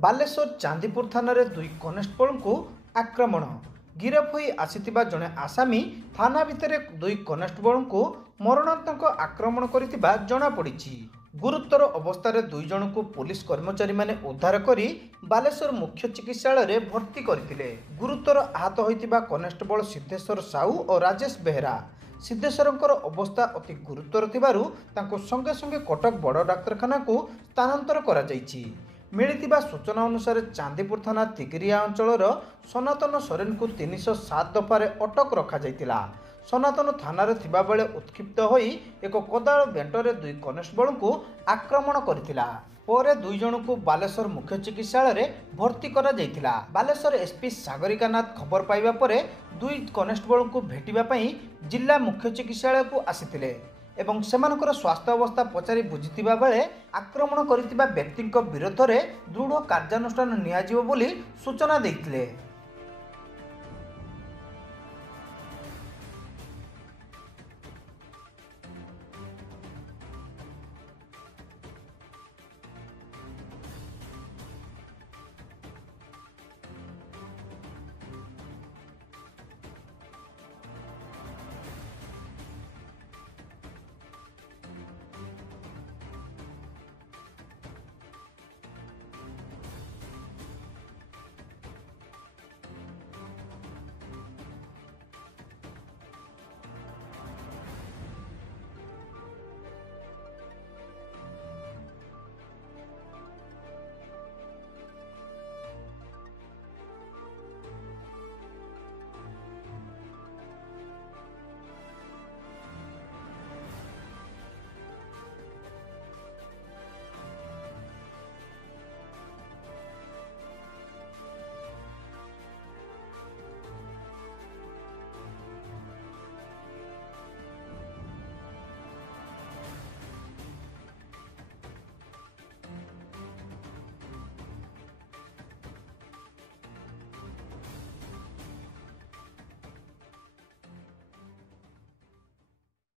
बालेश्वर चांदीपुर थाना दुई कनेस्टेबल को आक्रमण गिरफ होई आसीथिबा जणे आसामी थाना भितर दुई कनेस्टेबल को मरणांतक आक्रमण करिथिबा जणा पड़िछि। गुरुतर अवस्था दुई जन को पुलिस कर्मचारी माने उद्धार करी बालेश्वर मुख्य चिकित्सालय भर्ती करथिले। गुरुतर आहत होइतिबा कनेस्टेबल सिद्धेश्वर साहू और राजेश बेहरा। सिद्धेश्वरंकर अवस्था अति गुरुतर थिबारु तांको संगे संगे कटक बड़ डाक्तरखाना को स्थानांतर करा जाइछि। मिलिथिबा सूचना अनुसार चांदीपुर थाना तिगिरिया अंचलर सनातन सोरेन को 307 दफारे अटक रखा जाइतिला। सनातन थाना थिबा बेले उत्क्षिप्त होई एक कोदाल बेंटरे दुई कनेस्टेबल को आक्रमण करथिला। परे दुई जन को बालेश्वर मुख्य चिकित्सालय भर्ती करा जाइतिला। बालेश्वर एसपी सागरिका नाथ खबर पाइबा परे दुई कनेस्टेबल को भेटिबा पई जिला मुख्य चिकित्सालय को आसीथिले एवं सेमानकर स्वास्थ्य अवस्था पचारि बुझिथिबा बेले आक्रमण करिथिबा व्यक्तिଙ୍କ विरोध में दृढ़ कार्यानुष्ठान नियाजिबो बोली सूचना दैथिले।